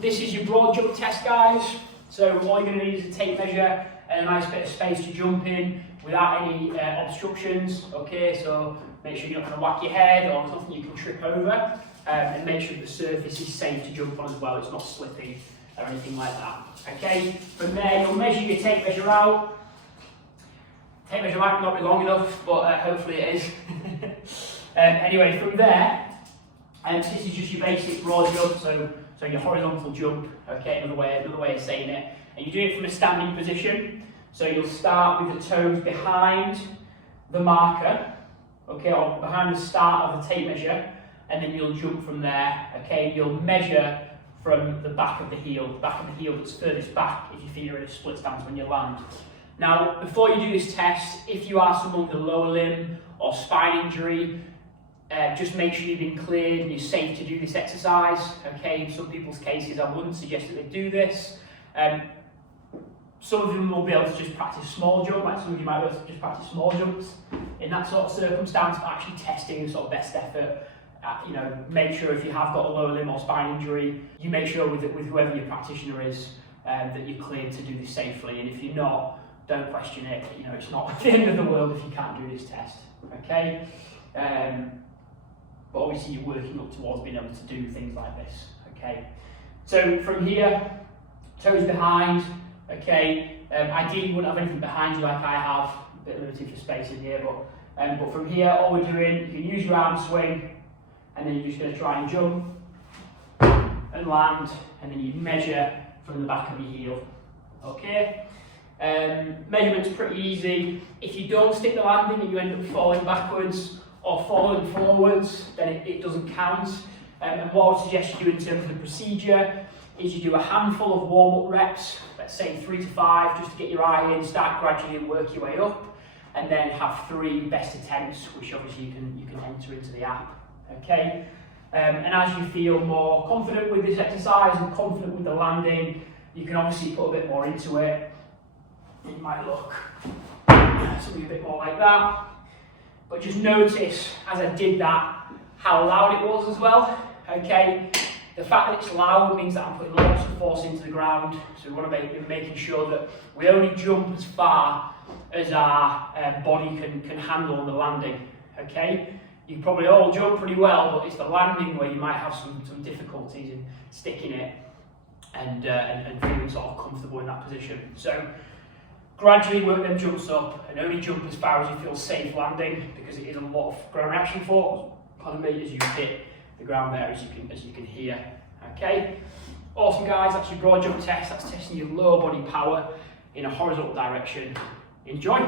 This is your broad jump test, guys. So all you're going to need is a tape measure and a nice bit of space to jump in without any obstructions. Okay, so make sure you're not going to whack your head or something you can trip over, and make sure the surface is safe to jump on as well. It's not slippy or anything like that. Okay, from there you'll measure your tape measure out. Tape measure might not be long enough, but hopefully it is. Anyway, from there, this is just your basic broad jump, so your horizontal jump, okay, another way of saying it. And you do it from a standing position. So you'll start with the toes behind the marker, okay, or behind the start of the tape measure, and then you'll jump from there, okay. You'll measure from the back of the heel that's furthest back if your feet are in a split stance when you land. Now, before you do this test, if you are someone with a lower limb or spine injury, just make sure you've been cleared and you're safe to do this exercise. Okay, in some people's cases, I wouldn't suggest that they do this. Some of them will be able to just practice small jump, like some of you might be able to just practice small jumps in that sort of circumstance, but actually testing sort of best effort. Make sure if you have got a lower limb or spine injury, you make sure with whoever your practitioner is that you're cleared to do this safely. And if you're not, don't question it. It's not the end of the world if you can't do this test. Okay. But obviously you're working up towards being able to do things like this, okay? So from here, toes behind, okay? Ideally you wouldn't have anything behind you like I have, a bit limited for space in here, but from here, all we're doing, you can use your arm swing, and then you're just going to try and jump, and land, and then you measure from the back of your heel, okay? Measurement's pretty easy. If you don't stick the landing and you end up falling backwards, or falling forwards, then it doesn't count. And what I would suggest you do in terms of the procedure is you do a handful of warm-up reps, let's say 3 to 5, just to get your eye in, start gradually and work your way up, and then have 3 best attempts, which obviously you can enter into the app. Okay. And as you feel more confident with this exercise and confident with the landing, you can obviously put a bit more into it. It might look something a bit more like that. But just notice, as I did that, how loud it was as well, okay? The fact that it's loud means that I'm putting lots of force into the ground, so we want to be making sure that we only jump as far as our body can handle on the landing, okay? You probably all jump pretty well, but it's the landing where you might have some difficulties in sticking it and feeling sort of comfortable in that position. So, gradually work them jumps up and only jump as far as you feel safe landing, because it is a lot of ground reaction force, pardon me, as you hit the ground there, as you can hear. Okay, awesome guys, that's your broad jump test. That's testing your lower body power in a horizontal direction. Enjoy.